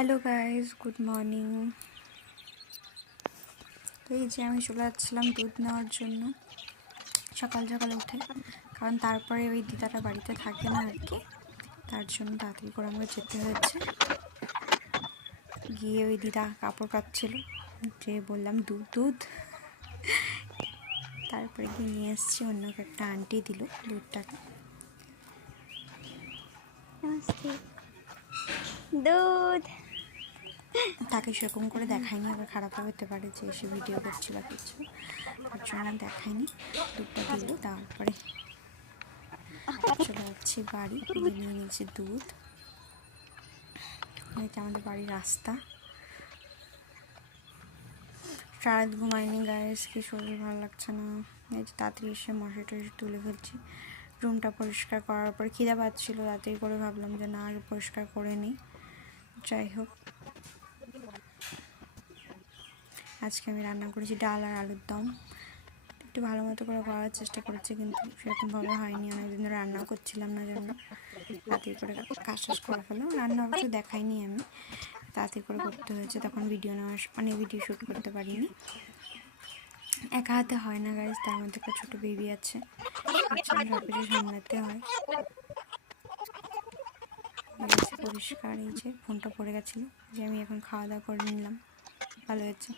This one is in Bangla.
Hello guys, good morning. তো এই যে আমি চলে যাচ্ছিলাম দুধ নেওয়ার জন্য সকাল সকাল উঠে, কারণ তারপরে ওই দিদাটা বাড়িতে থাকে না আর কি, তার জন্য তাড়াতাড়ি করে আমাকে যেতে হয়েছে। গিয়ে ওই দিদা কাপড় কাচ্ছিল, যে বললাম দুধ দুধ, তারপরে গিয়ে নিয়ে এসছি। অন্য একটা আন্টি দিল দুধটাকে। দুধ তাকে সেরকম করে দেখায়নি, আবার খারাপও হতে পারে যে এসে ভিডিও করছি বা কিছু, তার জন্য দেখায়নি। দুধটা দিল, তারপরে চলে যাচ্ছি বাড়ি। নিয়ে নিয়েছি দুধ। আমাদের বাড়ির রাস্তা। সারাত ঘুমাইনি গাইস, কি শরীর ভালো লাগছে না। এই যে তাড়াতাড়ি এসে মশা টশা তুলে ফেলছি। রুমটা পরিষ্কার করার পর খিদে পাচ্ছিল, তাড়াতাড়ি করে ভাবলাম যে না, আগে পরিষ্কার করে নিই। যাই হোক, আজকে আমি রান্না করেছি ডাল আর আলুর দম। একটু ভালো মতো করে করার চেষ্টা করেছি, কিন্তু সেরকমভাবে হয়নি। অনেকদিন ধরে রান্নাও করছিলাম না জন্য তাড়াতাড়ি করে কাজ শেষ করে ফেললাম। রান্না অবশ্য দেখাইনি আমি, তাড়াতাড়ি করে করতে হয়েছে। তখন ভিডিও নেওয়ার ভিডিও শ্যুট করতে পারিনি, একা হাতে হয় না গাইজ, তার মধ্যে একটা ছোটো বেবি আছে, সব কিছু সামলাতে হয়। পরিষ্কার। এই যে ফোনটা পড়ে গেছিলো, যে আমি এখন খাওয়া দাওয়া করে নিলাম, ভালো হয়েছে।